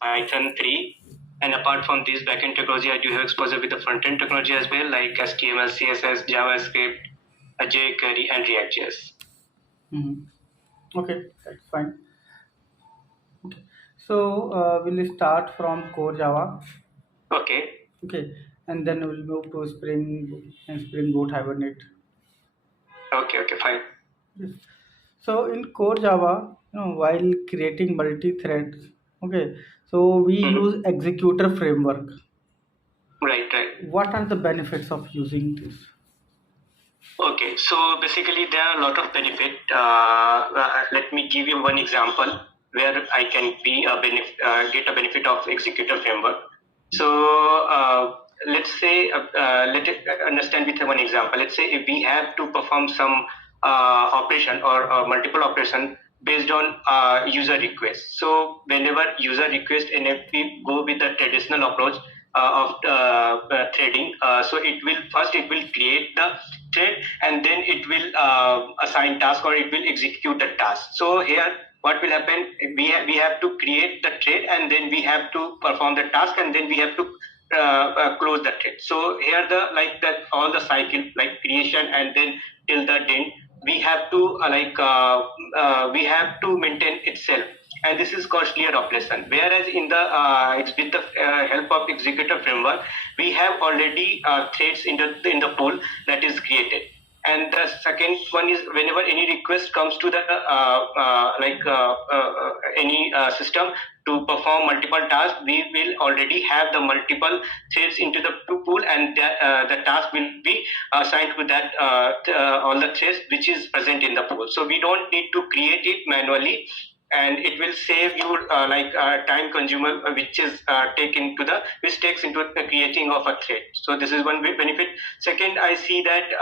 Python 3. And apart from this backend technology, I do have exposure with the front-end technology as well, like HTML, CSS, JavaScript, jQuery, and React.js. Okay, that's fine. Okay, so we'll start from core Java. Okay. Okay, and then we'll move to Spring and Spring Boot Hibernate. Okay, fine. Yes. So in core Java, while creating multi-threads, okay, so we use executor framework. Right. What are the benefits of using this? Okay, so basically there are a lot of benefit. Let me give you one example where I can get a benefit of executor framework. So let's say, let it understand with one example. Let's say if we have to perform some operation or multiple operation based on user request. So whenever user request, and if we go with the traditional approach of threading, so it will create the thread, and then it will assign task, or it will execute the task. So here what will happen, we have to create the thread, and then we have to perform the task, and then we have to close the thread. So here all the cycle, like creation and then till the end, we have to maintain itself, and this is costlier operation. Whereas in the with the help of executor framework, we have already threads in the pool that is created. And the second one is, whenever any request comes to the any system to perform multiple tasks, we will already have the multiple threads into the pool, and the task will be assigned to that all the threads which is present in the pool. So we don't need to create it manually, and it will save you time consumer, which takes into the creating of a thread. So this is one benefit. Second, I see that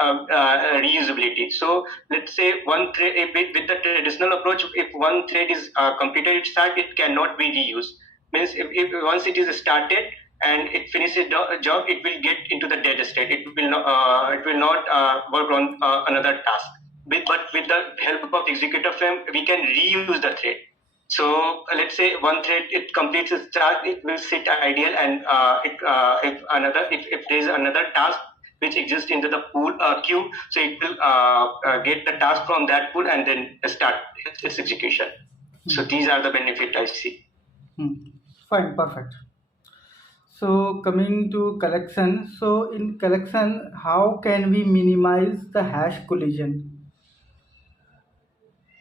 reusability. So let's say one thread, with the traditional approach, if one thread is completed its task, it cannot be reused. Means if once it is started and it finishes the job, it will get into the dead state. It will not work on another task. But with the help of executor frame, we can reuse the thread. So let's say one thread, it completes its task, it will sit idle, and if there is another task which exists into the pool queue, so it will get the task from that pool and then start its execution. So these are the benefits I see. Fine, perfect. So coming to collection, so in collection, how can we minimize the hash collision?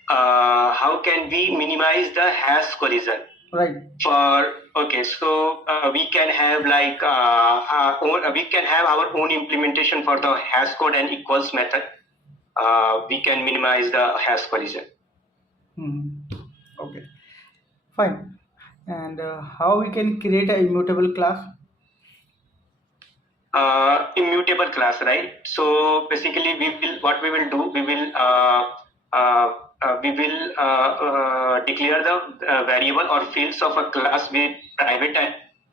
How can we minimize the hash collision? Right. So we can have our own implementation for the hash code and equals method. We can minimize the hash collision. Okay, fine. And how we can create an immutable class? Immutable class, right? So basically, what we will do, we will declare the variable or fields of a class with private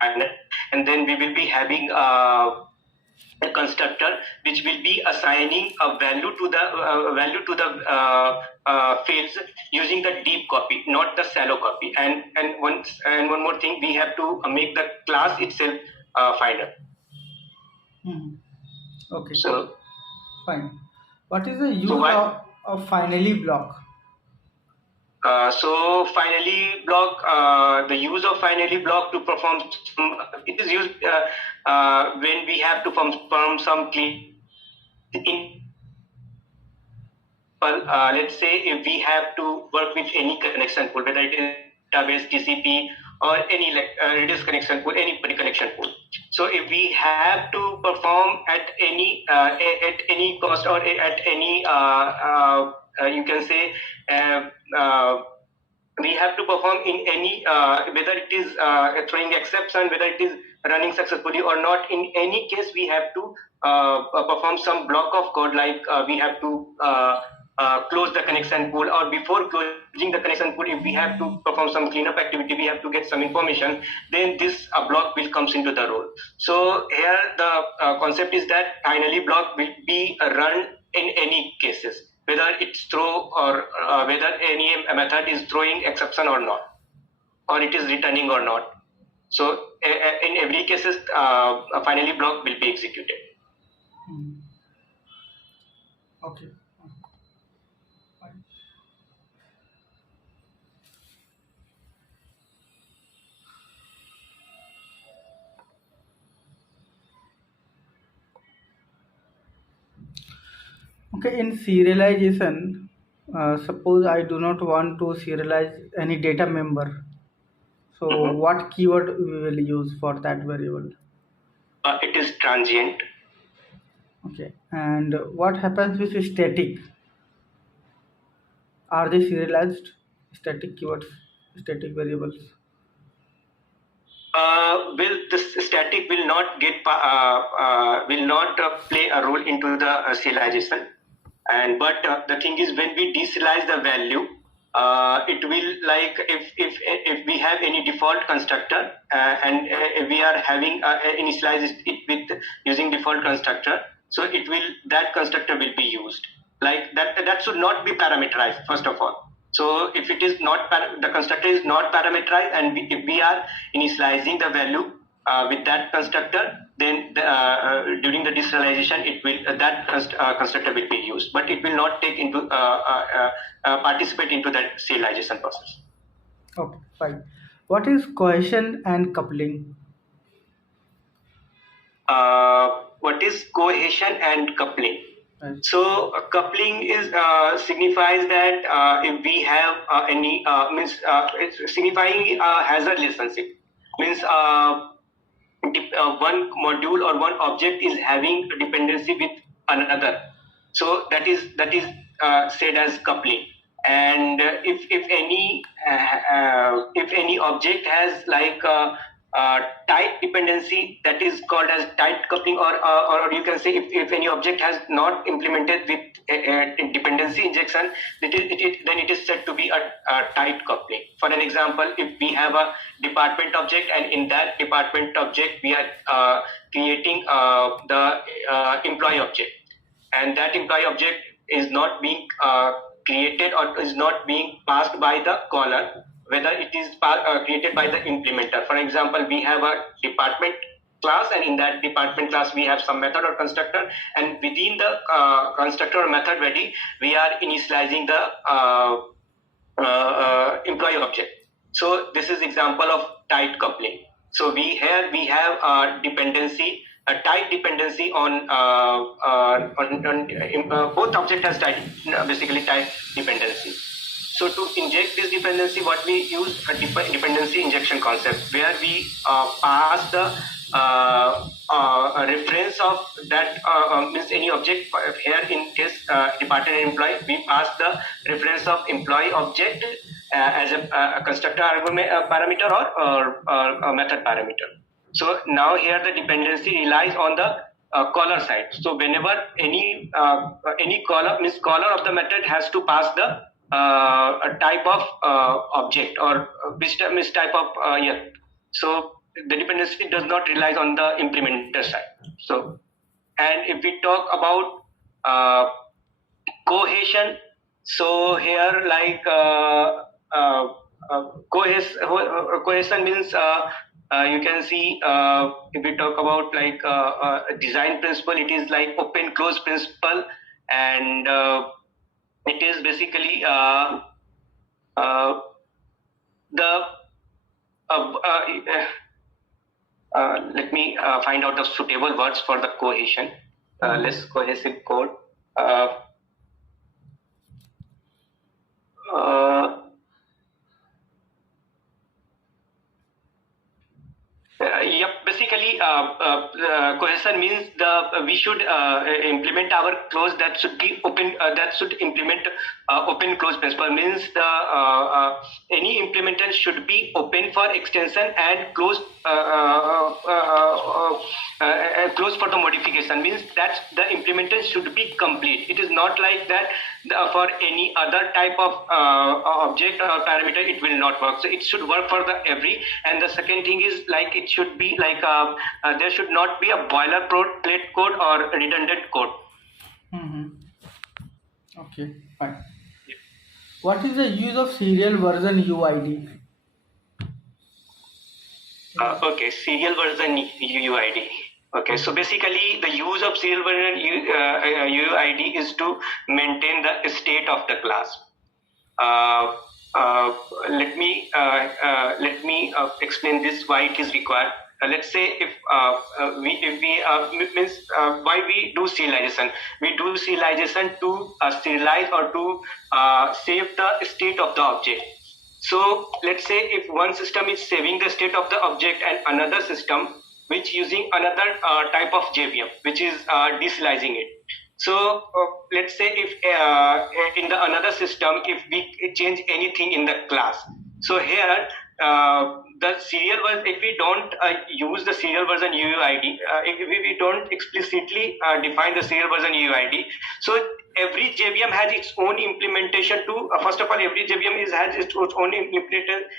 and then we will be having a constructor which will be assigning a value to the fields using the deep copy, not the shallow copy. And one more thing, we have to make the class itself final. Okay. So fine. What is the use of finally block? So finally block, the use of finally block to perform it is used when we have to perform some clean. Let's say if we have to work with any connection pool, whether it is database, TCP, or any Redis connection pool, any connection pool. So if we have to perform at any cost, or at any you can say we have to perform in any whether it is throwing exception, whether it is running successfully or not. In any case, we have to perform some block of code, like we have to close the connection pool, or before closing the connection pool, if we have to perform some cleanup activity, we have to get some information, then this block will comes into the role. So here the concept is that finally block will be run in any cases, whether it's throw or whether any method is throwing exception or not, or it is returning or not. So in every cases, a finally block will be executed. Hmm. Okay. Fine. Okay, in serialization, suppose I do not want to serialize any data member. So Mhm. what keyword we will use for that variable? It is transient. Okay, and what happens with static? Are they serialized? Static keywords, static variables. Will this static will not get will not play a role into the serialization, and but the thing is when we deserialize the value, it will like if we have any default constructor and we are having initialize it with using default constructor, so it will that constructor will be used like that should not be parameterized first of all. So if it is not the constructor is not parameterized and if we are initializing the value with that constructor, then during the deserialization it will constructor will be used, but it will not take into participate into that serialization process. Okay, fine. What is cohesion and coupling? What is cohesion and coupling? Right. So coupling is signifies that if we have any means it's signifying hazard relationship means one module or one object is having a dependency with another. So that is said as coupling. And if any object has like tight dependency, that is called as tight coupling, or you can say if any object has not implemented with dependency injection, then it is said to be a tight coupling. For an example, if we have a department object and in that department object we are creating the employee object, and that employee object is not being created or is not being passed by the caller, whether it is created by the implementer. For example, we have a department class and in that department class we have some method or constructor, and within the constructor or method body we are initializing the employee object. So this is example of tight coupling. So we have a dependency, a tight dependency on both object has tight basically tight dependency. So to inject this dependency, what we use a dependency injection concept, where we pass the a reference of that means any object. Here in case department and employee, we pass the reference of employee object as a constructor argument parameter or a method parameter. So now here the dependency relies on the caller side. So whenever any caller means caller of the method has to pass the a type of object or which type of yeah. So the dependency does not rely on the implementer side. So, and if we talk about cohesion, so here like cohesion means you can see if we talk about like design principle, it is like open close principle, and it is basically the let me find out the suitable words for the cohesion. Less cohesive code. Uh, Yep. Basically, cohesion means we should implement our clause that should be open. That should implement open close principle. Means the any implementation should be open for extension and closed close for the modification. Means that the implementation should be complete. It is not like that for any other type of object or parameter it will not work. So it should work for the every. And the second thing is like it should be like there should not be a boilerplate code or redundant code. Mm-hmm. Okay, fine. What is the use of serial version UID? Okay, serial version UUID. Okay, so basically the use of serial version UUID is to maintain the state of the class. Uh, uh, let me explain this why it is required. Let's say if we means why we do serialization. We do serialization to serialize or to save the state of the object. So let's say if one system is saving the state of the object and another system which using another type of JVM which is deserializing it. So let's say if in the another system if we change anything in the class, so here the serial version, if we don't use the serial version UUID, if we don't explicitly define the serial version UUID, so every JVM has its own implementation to first of all every JVM has its own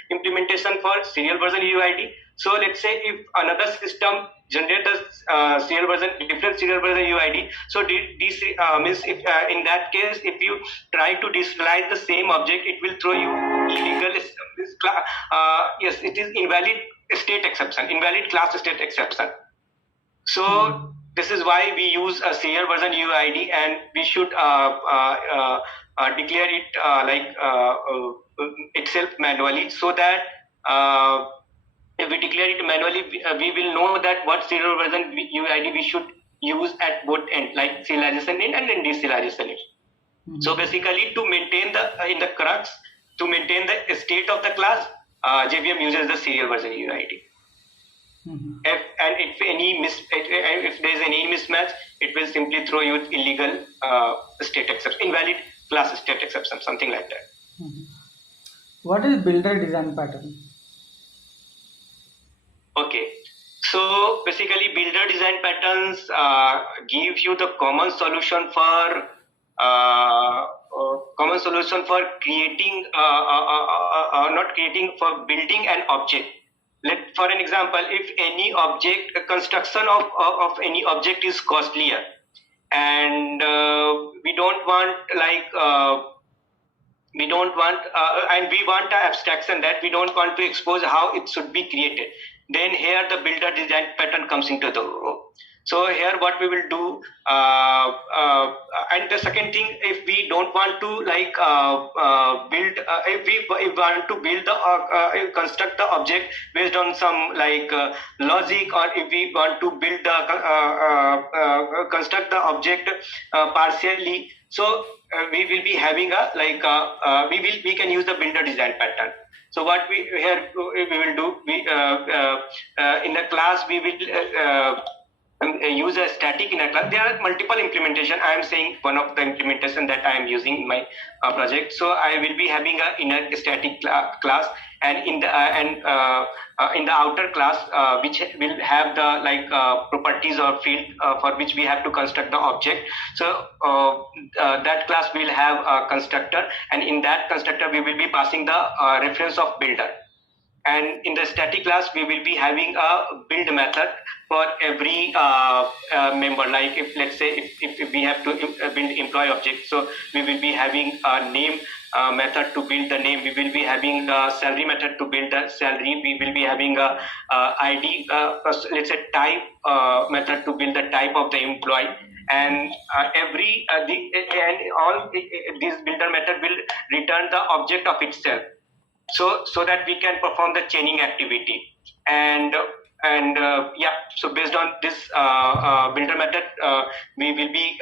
implementation for serial version UUID. So let's say if another system generate the serial version, different serial version UID. So this means if in that case, if you try to deserialize the same object, it will throw you illegal. Yes, it is invalid state exception, invalid class state exception. So this is why we use a serial version UID, and we should declare it itself manually, so that if we declare it manually, we will know that what serial version UID we should use at both end, like serialization in and then deserialization in. So basically, to maintain the in the crux, to maintain the state of the class, JVM uses the serial version UID. If there is any mismatch, it will simply throw you illegal state exception, invalid class state exception, something like that. What is builder design pattern? Okay, so basically builder design patterns give you the common solution for creating not creating, for building an object. For an example, if any object construction of any object is costlier, and we don't want and we want an abstraction that we don't want to expose how it should be created, then here the builder design pattern comes into the role. So here what we will do, and the second thing, if we don't want to build, if we want to build the construct the object based on some logic, or if we want to build the construct the object partially, so we will be having a we can use the builder design pattern. So what we will do, in the class we will use a static in a class. There are multiple implementation. I am saying one of the implementation that I am using in my project. So I will be having a inner static class, and in the outer class which will have the properties or field for which we have to construct the object. So that class will have a constructor, and in that constructor we will be passing the reference of builder. And in the static class, we will be having a build method for every member. Like if let's say if we have to build employee object, so we will be having a name method to build the name. We will be having a salary method to build the salary. We will be having a ID, let's say type method to build the type of the employee. And all this builder method will return the object of itself. So that we can perform the chaining activity, and so based on this builder method, we will be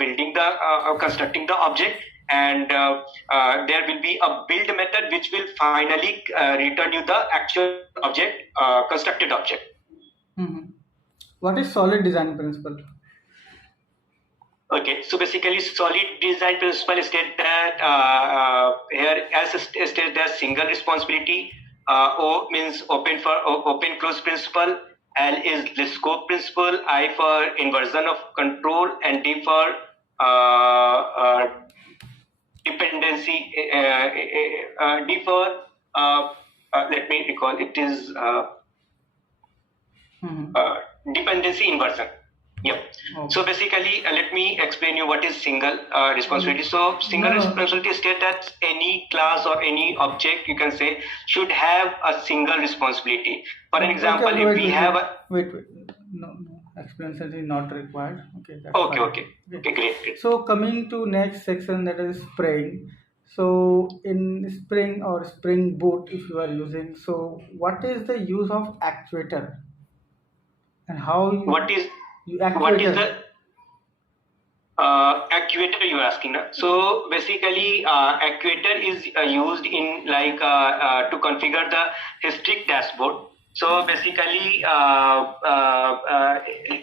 building the constructing the object, and there will be a build method which will finally return you the actual object, constructed object. What is solid design principle? Okay, so basically solid design principle state that here as stated as single responsibility, O means open close principle, L is the scope principle, I for inversion of control, and D for dependency, D for let me recall, it is dependency inversion. Yep. Okay. So basically, let me explain you what is single responsibility. So single responsibility states that any class or any object, you can say, should have a single responsibility. For an example, Okay, if we have a wait. No, explanation is not required. Okay, that's okay, fine. okay, great. So coming to next section, that is Spring. So in Spring or Spring Boot, if you are using, so what is the use of actuator and how you What is actuator? the actuator you are asking now? So basically, actuator is used in like to configure the history dashboard. So basically,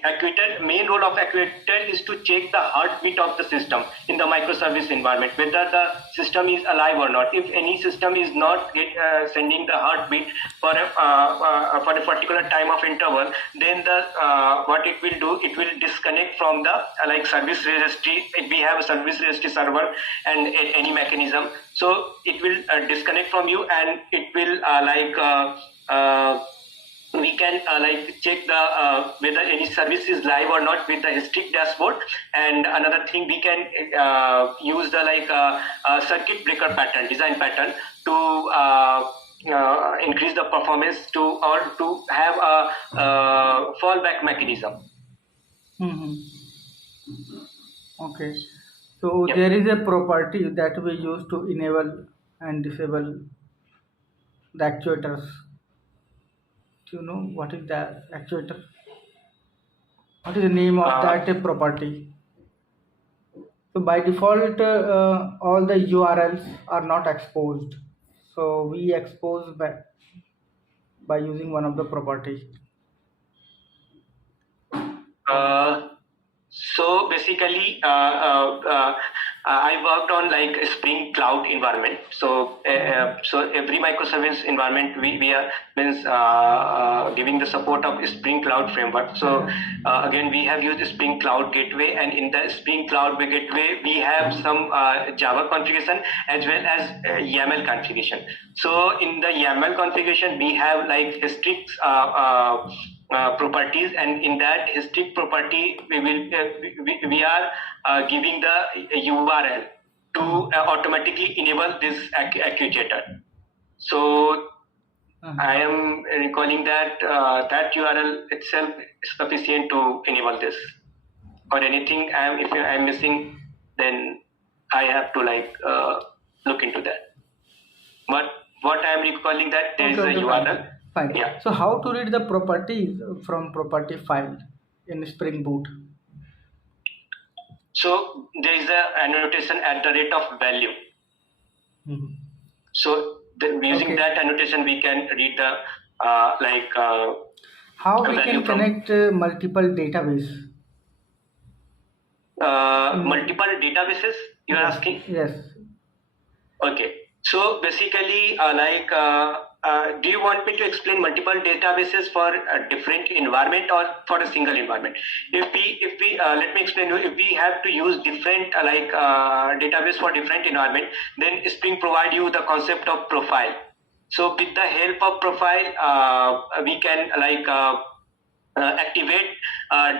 actuator, main role of actuator is to check the heartbeat of the system in the microservice environment, whether the system is alive or not. If any system is not sending the heartbeat for a particular time of interval, then the what it will do, it will disconnect from the like service registry. If we have a service registry server and any mechanism, so it will disconnect from you, and it will we can like check the whether any service is live or not with the history dashboard. And another thing, we can use the like circuit breaker pattern, design pattern, to increase the performance or to have a fallback mechanism. Okay, so Yep. there is a property that we use to enable and disable the actuators. Do you know what is the actuator? What is the name of that property? So by default, all the URLs are not exposed. So we expose by using one of the property. So basically, I worked on like a Spring Cloud environment. So every microservice environment we are means giving the support of Spring Cloud framework. So again, we have used Spring Cloud Gateway, and in the Spring Cloud Gateway we have some Java configuration as well as YAML configuration. So in the YAML configuration, we have like history properties, and in that history property we are giving the URL to automatically enable this actuator. So I am recalling that that URL itself is sufficient to enable this. Or anything if I am missing, then I have to like look into that. But what I am recalling, that there is a URL. Fine. Yeah. So how to read the properties from property file in Spring Boot? So there is a annotation at the rate of value. So using that annotation, we can read the how we can connect multiple database. Multiple databases, you are asking? Yes. Okay. So basically, do you want me to explain multiple databases for a different environment or for a single environment? If we let me explain you. If we have to use different database for different environment, then Spring provide you the concept of profile. So with the help of profile, we can activate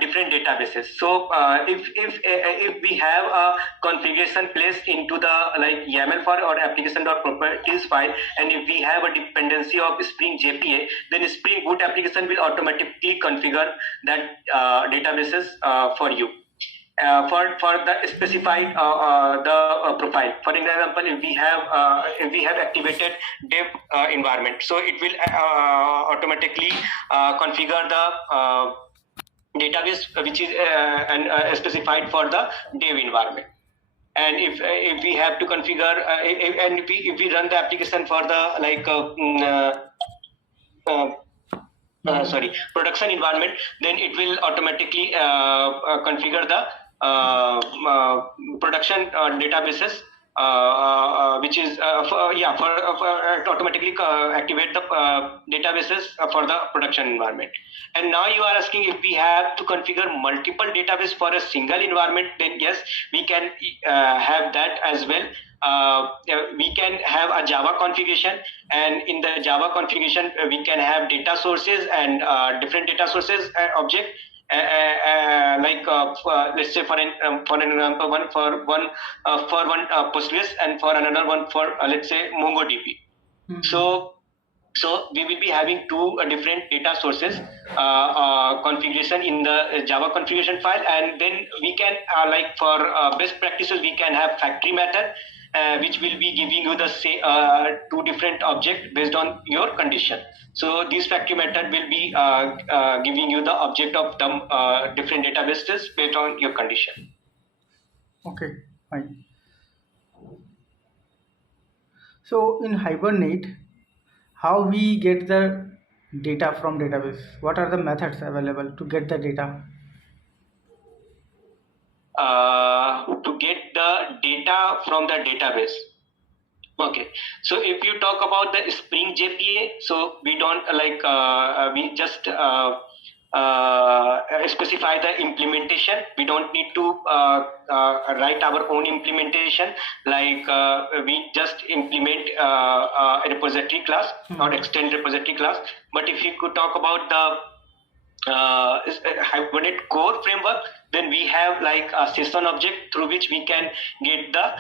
different databases. So if we have a configuration placed into the YAML file or application.properties file, and if we have a dependency of Spring JPA, then Spring Boot application will automatically configure that databases for you. For the specified profile. For example, if we have activated dev environment, so it will automatically configure the database which is specified for the dev environment. And if we have to configure and if we run the application for the production environment, then it will automatically configure the production databases, which is automatically activate the databases for the production environment. And now you are asking if we have to configure multiple databases for a single environment, then yes, we can have that as well. We can have a Java configuration, and in the Java configuration we can have data sources and different data sources object, let's say for an example, one for one Postgres, and for another one for let's say MongoDB. So we will be having two different data sources configuration in the Java configuration file, and then we can for best practices we can have factory method, which will be giving you the two different objects based on your condition. So this factory method will be giving you the object of the different databases based on your condition. Okay, fine. So in Hibernate, how we get the data from database? What are the methods available to get the data? To get the data from the database. Okay, so if you talk about the Spring JPA, so we don't we just specify the implementation. We don't need to write our own implementation. We just implement a repository class, not extend repository class. But if you could talk about the Hibernate core framework, then we have a session object through which we can get the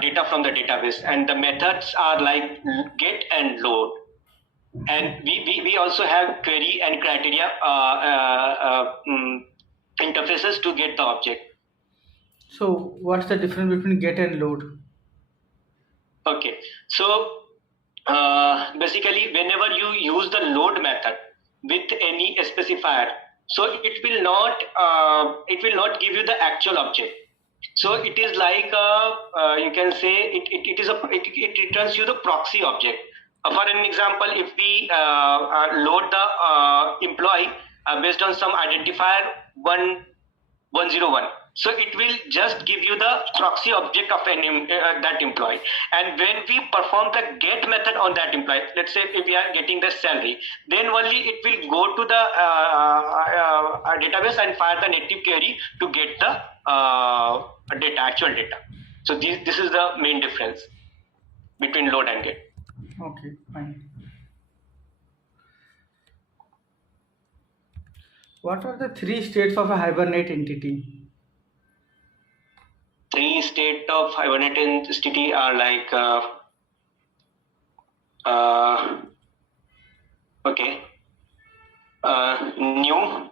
data from the database, and the methods are like get and load. And we also have query and criteria interfaces to get the object. So what's the difference between get and load? Okay, so basically whenever you use the load method with any specifier, so it will not give you the actual object. So it is like you can say it returns you the proxy object. For an example, if we load the employee based on some identifier 101, so it will just give you the proxy object of that employee. And when we perform the get method on that employee, let's say if we are getting the salary, then only it will go to the database and fire the native query to get the actual data. So this is the main difference between load and get. Okay, fine. What are the three states of a Hibernate entity? Three states of Hibernate entity are like new,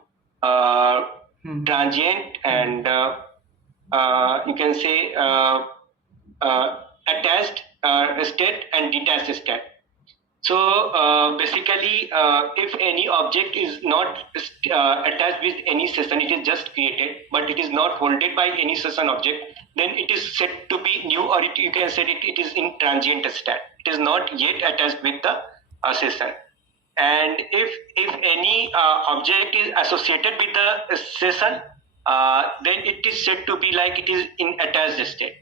transient, and you can say attached state and detached state. So basically, if any object is not attached with any session, it is just created, but it is not holded by any session object, then it is said to be new, or you can say it is in transient state. It is not yet attached with the session. And if any object is associated with the session, then it is said to be like it is in attached state.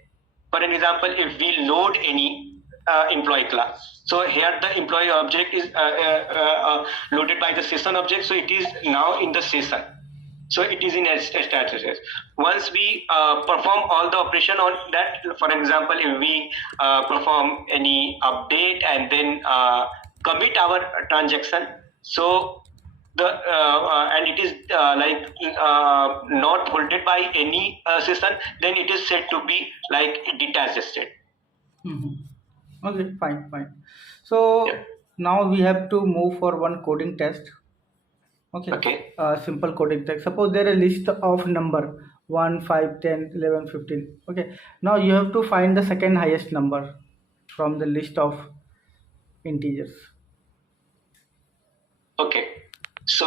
For an example, if we load any employee class, so here the employee object is loaded by the session object, so it is now in the session. So it is in a status. Once we perform all the operation on that, for example, if we perform any update and then commit our transaction, so the and it is not holded by any session, then it is said to be like detached state. Okay, fine. So now we have to move for one coding test. Okay. Simple coding test. Suppose there is a list of number 1, 5, 10, 11, 15. Okay. Now you have to find the second highest number from the list of integers. Okay. So